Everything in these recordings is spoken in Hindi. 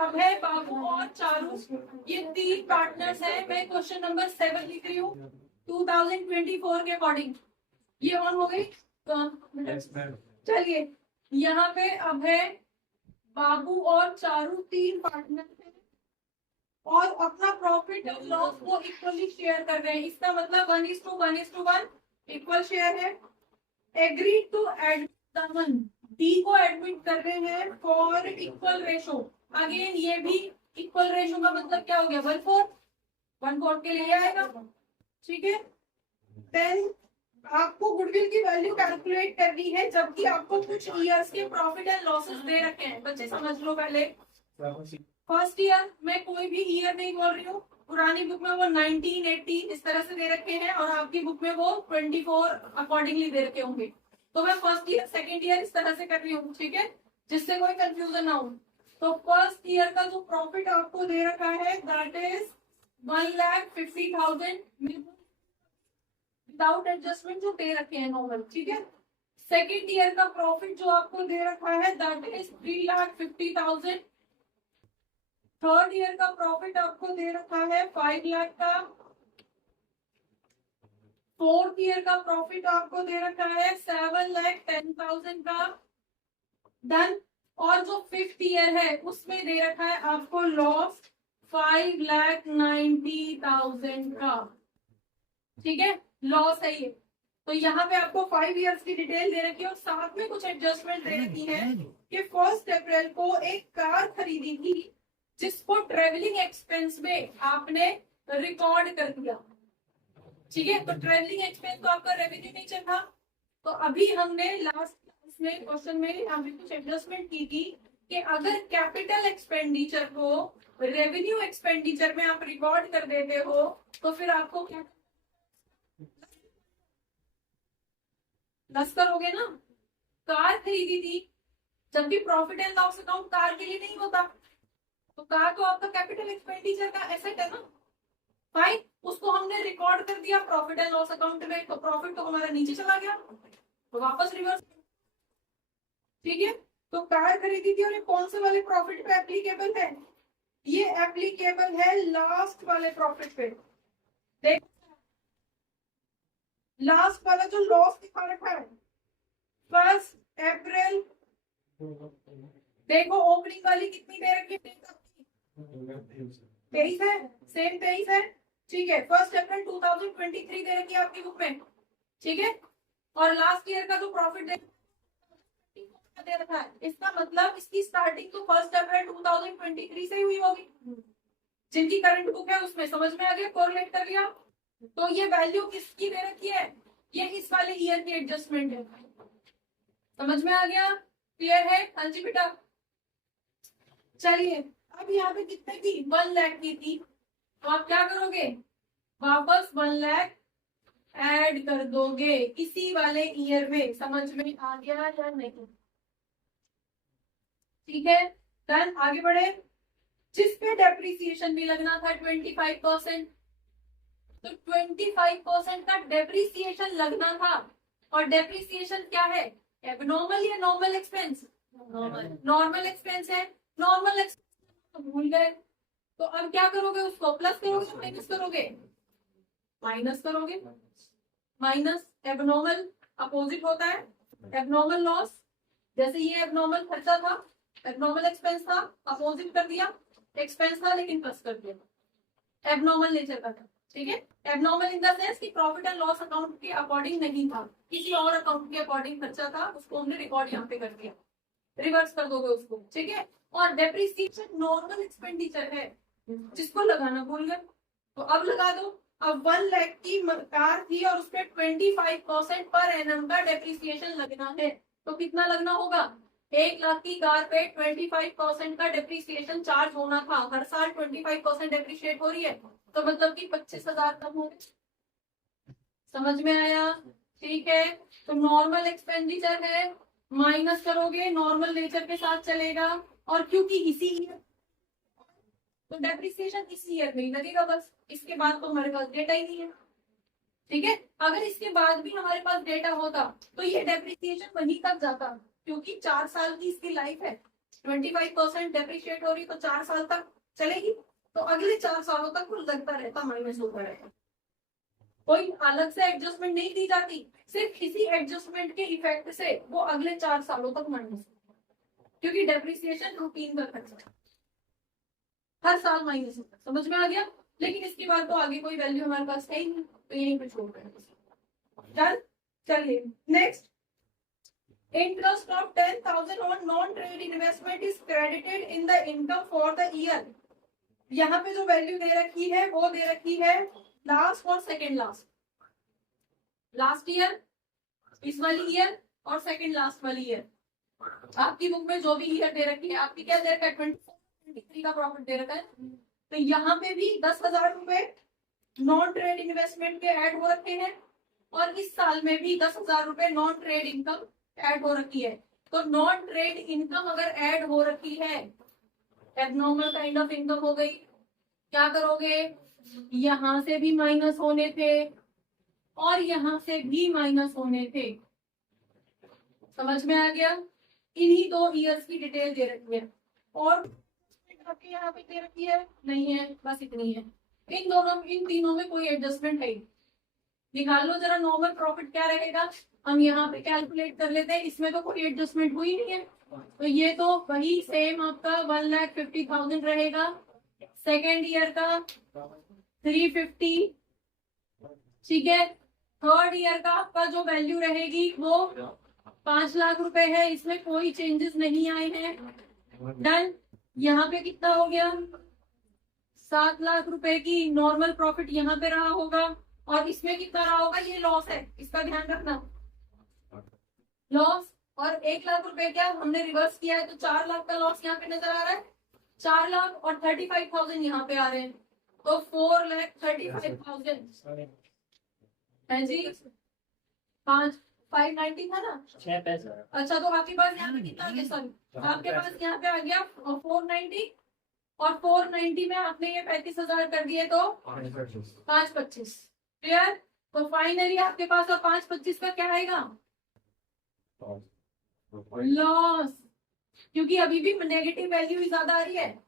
अभय, बाबू और चारू, ये 3 पार्टनर्स हैं। मैं क्वेश्चन नंबर 7 लिख रही हूँ 2024 के अकॉर्डिंग। ये ऑन हो गई। चलिए, यहाँ पे अभय, बाबू और चारू 3 पार्टनर हैं और अपना प्रॉफिट और लॉस को इक्वली शेयर कर रहे हैं। इसका मतलब 1:1 इक्वल शेयर है। Agree to admit the one, D को एडमिट कर रहे हैं फॉर इक्वल रेशो। अगेन ये भी इक्वल रेशो का मतलब क्या हो गया, 1/4 के लिए आएगा। ठीक है, देन आपको गुडविल की वैल्यू कैलकुलेट करनी है, जबकि आपको कुछ ईयर्स के प्रॉफिट एंड लॉसेस दे रखे हैं। बच्चे समझ लो, पहले फर्स्ट ईयर में कोई भी ईयर नहीं बोल रही हूँ। पुरानी बुक में वो 1980 इस तरह से दे रखे हैं और आपकी बुक में वो 24 अकॉर्डिंगली दे रखे होंगे। तो मैं फर्स्ट ईयर सेकेंड ईयर इस तरह से कर रही हूँ, ठीक है, जिससे कोई कंफ्यूजन ना हो। तो फर्स्ट ईयर का जो प्रॉफिट आपको दे रखा है दैट इज 1,50,000 विदाउट एडजस्टमेंट जो दे रखे हैं नॉर्मल। ठीक है, सेकेंड ईयर का प्रॉफिट जो आपको दे रखा है दैट इज 3,50,000। थर्ड ईयर का प्रॉफिट आपको दे रखा है 5 लाख का। फोर्थ ईयर का प्रॉफिट आपको दे रखा है 7,10,000 का। डन। और जो फिफ्थ ईयर है उसमें दे रखा है आपको लॉस 5,90,000 का। ठीक है, लॉस है ये। तो यहाँ पे आपको 5 इयर्स की डिटेल दे रखी है और साथ में कुछ एडजस्टमेंट दे रखी है कि 1 अप्रैल को एक कार खरीदी थी जिसको ट्रेवलिंग एक्सपेंस में आपने रिकॉर्ड कर दिया। ठीक है, तो ट्रेवलिंग एक्सपेंस तो आपका रेवेन्यू नहीं चल रहा। तो अभी हमने लास्ट में क्वेश्चन में हमने कुछ एडजस्टमेंट की थी कि अगर कैपिटल एक्सपेंडिचर को रेवेन्यू एक्सपेंडिचर में आप रिकॉर्ड कर देते हो तो फिर आपको क्या लस करोगे ना। कार खरीदी थी, जबकि profit and loss account car के लिए नहीं होता, तो कार तो आपका कैपिटल एक्सपेंडिचर का एसेट है ना। फाइन, उसको हमने रिकॉर्ड कर दिया प्रॉफिट एंड लॉस अकाउंट में, तो प्रॉफिट तो हमारा नीचे चला गया, तो वापस रिवर्स। ठीक है, तो कार खरीदी थी और ये कौन से वाले प्रॉफिट पे एप्लीकेबल है, ये एप्लीकेबल है लास्ट वाले प्रॉफिट पे। देख, लास्ट वाला जो लॉस दिखा रखा है 1 अप्रैल, देखो ओपनिंग वाली कितनी दे रखी है, 23 है, सेम 23 है। ठीक है, 1 अप्रैल 2023 दे रखी है आपकी बुक में। ठीक है, और लास्ट ईयर का जो प्रॉफिट दे रखा है, इसका मतलब इसकी स्टार्टिंग तो 1 अप्रैल 2023 से हुई होगी। जिनकी करंट बुक है उसमें समझ में आ गया, कोरिलेट कर लिया। तो ये वैल्यू किसकी दे रखी है, ये इस वाले ईयर की एडजस्टमेंट है। समझ में आ गया, क्लियर है। हाँ जी बेटा। चलिए, अब यहाँ पे कितने की 1 लाख की थी, तो आप क्या करोगे, वापस 1 लाख ऐड कर दोगे इसी वाले ईयर में। समझ में आ गया या नहीं। ठीक है, डन। आगे बढ़े। जिसपे डेप्रिसिएशन भी लगना था 25%, तो 25% का डेप्रिसिएशन लगना था। और डेप्रिसिएशन क्या है, एबनॉर्मल या नॉर्मल एक्सपेंस, नॉर्मल एक्सपेंस है। नॉर्मल एक्सपेंस भूल गए, तो अब क्या करोगे, उसको प्लस करोगे माइनस करोगे, माइनस करोगे। माइनस एबनॉर्मल अपोजिट होता है एबनॉर्मल लॉस। जैसे ये एबनॉर्मल खर्चा था, एबनॉर्मल एक्सपेंस था, अपोजिट कर दिया, एक्सपेंस था लेकिन प्लस कर दिया, एबनॉर्मल नेचर का था। ठीक है, एबनॉर्मल इन द सेंस कि प्रॉफिट एंड लॉस अकाउंट के अकॉर्डिंग नहीं था, किसी और अकाउंट के अकॉर्डिंग खर्चा था, उसको हमने रिकॉर्ड यहाँ पे कर दिया, रिवर्स कर दोगे उसको। ठीक है, और डेप्रिसिएशन नॉर्मल एक्सपेंडिचर है जिसको लगाना भूल गए, तो अब लगा दो। अब 1 लाख की कार थी और उसपे 25% पर एनम का डेप्रिसिएशन लगना है, तो कितना लगना होगा, 1 लाख की कार पे 25% का डेप्रिसिएशन चार्ज होना था। हर साल 25% डेप्रिशिएट हो रही है, तो मतलब कि 25,000 कम हो गए। समझ में आया। ठीक है, तो नॉर्मल एक्सपेंडिचर है, माइनस करोगे, नॉर्मल नेचर के साथ चलेगा। और क्योंकि इसी ईयर, तो डेप्रिसिएशन इसी ईयर में ही लगेगा बस, इसके बाद तो हमारे पास डेटा ही नहीं है। ठीक है, अगर इसके बाद भी हमारे पास डेटा होता तो ये डेप्रिसिएशन वहीं तक जाता, क्योंकि 4 साल की इसकी लाइफ है। 25% डेप्रिशिएट हो रही तो 4 साल तक चलेगी, तो अगले 4 सालों तक वो लगता रहता माइनस होता रहेगा, कोई अलग से एडजस्टमेंट नहीं दी जाती, सिर्फ इसी एडजस्टमेंट के इफेक्ट से वो अगले 4 सालों तक माइनस, क्योंकि डेप्रिसिएशन रूटीन का खर्चा है, हर साल माइनस होता है। समझ में आ गया? लेकिन इसके बाद तो आगे कोई वैल्यू हमारे पास है ही नहीं, तो यहीं पे छोड़ देंगे। डन। चलिए next, interest of 10,000 on non trade investment is credited in the income for the year. यहाँ पे जो वैल्यू दे रखी है वो दे रखी है लास्ट और सेकेंड लास्ट, लास्ट ईयर इस वाली ईयर और सेकेंड लास्ट वाली ईयर। आपकी बुक में जो भी ईयर दे रखी है, आपकी क्या दे रखा है 23 का प्रॉफिट दे रखा है, तो यहाँ पे भी 10,000 रुपए नॉन ट्रेड इन्वेस्टमेंट के ऐड हो रखे हैं और इस साल में भी 10,000 रुपए नॉन ट्रेड इनकम ऐड हो रखी है। तो नॉन ट्रेड इनकम अगर ऐड हो रखी है, एबनॉर्मल काइंड ऑफ इनकम हो गई, क्या करोगे, यहां से भी माइनस होने थे और यहां से भी माइनस होने थे। समझ में आ गया? इन्हीं 2 ईयर्स की डिटेल दे रखी है और आपके यहाँ पे दे रखी है नहीं है, बस इतनी है। इन तीनों में कोई एडजस्टमेंट है, निकाल लो जरा नॉर्मल प्रॉफिट क्या रहेगा, हम यहाँ पे कैलकुलेट कर लेते हैं। इसमें तो कोई एडजस्टमेंट हुई नहीं है, तो ये तो वही सेम आपका 1,50,000 रहेगा। सेकेंड ईयर का 350, ठीक है। थर्ड ईयर का आपका जो वैल्यू रहेगी वो 5 लाख रुपए है, इसमें कोई चेंजेस नहीं आए हैं। डन। यहाँ पे कितना हो गया, 7 लाख रुपए की नॉर्मल प्रॉफिट यहाँ पे रहा होगा और इसमें कितना रहा होगा, ये लॉस है, इसका ध्यान रखना, लॉस। और 1 लाख रुपए क्या हमने रिवर्स किया है, तो 4 लाख का लॉस यहाँ पे नजर आ रहा है, 4 लाख और 35,000 यहाँ पे आ रहे हैं, तो 4,35,000 है जी। 590 था ना, 6 पैसा। अच्छा, तो आपके पास यहाँ पे कितना आ गया, सॉरी आपके पास यहाँ पे आ गया 490 और 490 में आपने ये 35,000 कर दिए तो 525, क्लियर। तो फाइनली आपके पास 525 का क्या आएगा, लॉस, क्योंकि अभी भी नेगेटिव वैल्यू ही ज्यादा आ रही है।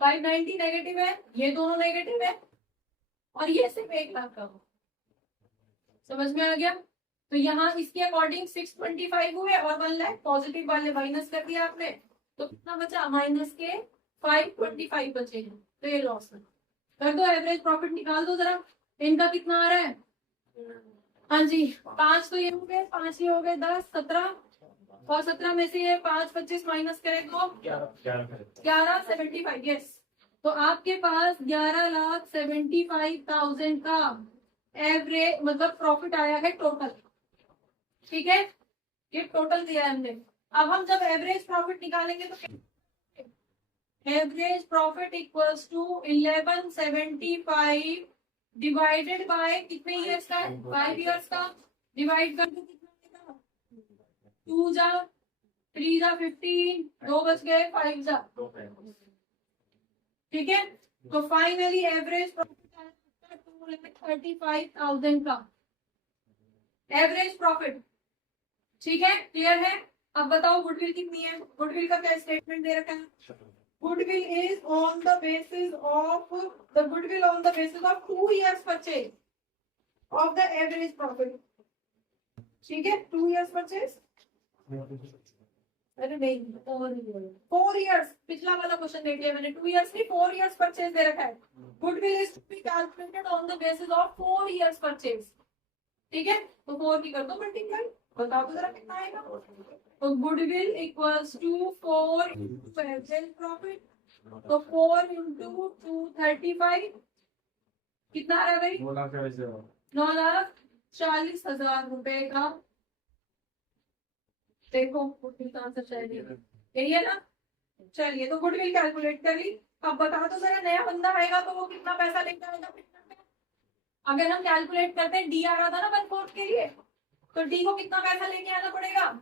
590 नेगेटिव है, ये दोनों नेगेटिव है और ये सिर्फ 1 लाख का। समझ में आ गया? तो यहाँ इसके अकॉर्डिंग 625 हुए और 1 लाख पॉजिटिव वाले माइनस कर दिया आपने, तो कितना बचा, माइनस के 525 बचे हैं, तो ये लॉस है। कर दो एवरेज प्रॉफिट निकाल दो जरा, इनका कितना आ रहा है, हाँ जी 5 तो ये हो गए, 5 ये हो गए 10, 17 और 17 में से ये 525 माइनस करें तो 11,75, यस। तो आपके पास 11,75,000 का एवरेज मतलब प्रॉफिट आया है टोटल, ठीक है, ये टोटल दिया है हमने। अब हम जब एवरेज प्रॉफिट निकालेंगे तो average profit equals to 1175 divided by कितने ईयर्स का है, 5 ईयर्स का, डिवाइड कर दो कितना आएगा, 2 जा 3 जा 15, 2 बच गए, 5 जा, ठीक है। तो फाइनली एवरेज प्रॉफिट आया 2,35,000 का एवरेज प्रॉफिट, ठीक है, क्लियर है। अब बताओ गुडविल कितनी है, गुडविल का क्या स्टेटमेंट दे रखा है, goodwill is on the basis of 2 years purchase of the average profit, ठीक है, 2 years purchase, अरे नहीं 4 years, पिछला वाला क्वेश्चन देख लिया मैंने, 2 years नहीं 4 years परचेज दे रखा है। Goodwill is to be calculated on the basis of 4 years purchase, ठीक है, तो 4 की कर दो मल्टीप्लाई, बताओ तो जरा कितना आएगा। तो goodwill equals to 4 average profit, तो 4 इंटू 235 कितना आ रहा है भाई, 9,40,000 रुपए का। देखो गुडविल का आंसर चाहिए, यही है ना। चलिए तो गुडविल कैलकुलेट कर ली, अब बता दो जरा नया बंदा आएगा तो वो कितना पैसा लेके आएगा। अगर हम कैलकुलेट करते हैं, डी आ रहा था ना 1/4 के लिए, तो डी को कितना पैसा लेके आना पड़ेगा,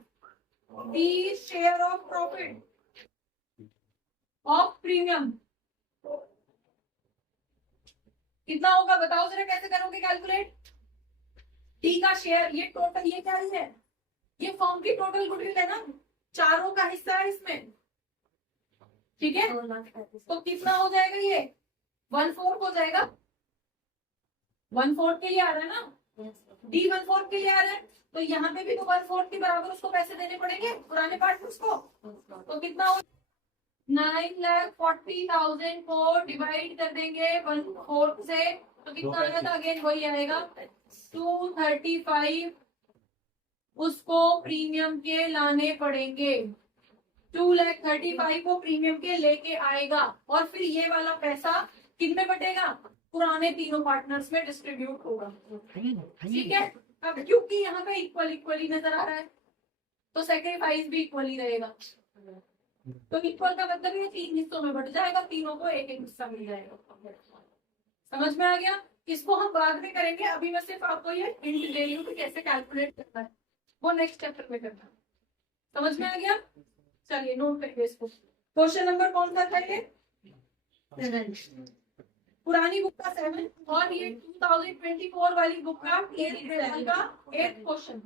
D share of profit of premium कितना होगा, बताओ जरा कैसे करोगे कैलकुलेट। डी का शेयर, ये टोटल, ये क्या है, ये फर्म की टोटल गुडविल है ना, चारों का हिस्सा है इसमें, ठीक है। तो कितना हो जाएगा ये 1/4 हो जाएगा, 1/4 के लिए आ रहा है ना, डी 1/4 के लिए आ रहा है, तो यहाँ पे भी तो 1/4 के बराबर उसको पैसे देने पड़ेंगे पुराने पार्टनर्स को। तो कितना हो 9,40,000 को डिवाइड कर देंगे 1/4 से, तो कितना आएगा था, अगेन वही आएगा 235 उसको प्रीमियम के लाने पड़ेंगे, 2,35,000 को प्रीमियम के लेके आएगा, और फिर ये वाला पैसा किन में बटेगा, पुराने तीनों पार्टनर्स में डिस्ट्रीब्यूट होगा, ठीक है। अब क्योंकि यहाँ पे इक्वली नजर आ रहा है तो सेक्रीफाइस भी इक्वली रहेगा, तो इक्वल का मतलब ये 3 हिस्सों में बट जाएगा, तीनों को एक एक हिस्सा मिल जाएगा। समझ में आ गया, इसको हम बाद में करेंगे, अभी मैं सिर्फ आपको ये हिंट दे रही हूँ कि कैसे कैलकुलेट करना है, वो नेक्स्ट चैप्टर में करना। समझ में आ गया, चलिए नोट करिए इसको। क्वेश्चन नंबर कौन सा था ये, पुरानी बुक का 7 और ये 2024 वाली बुक का 8th क्वेश्चन।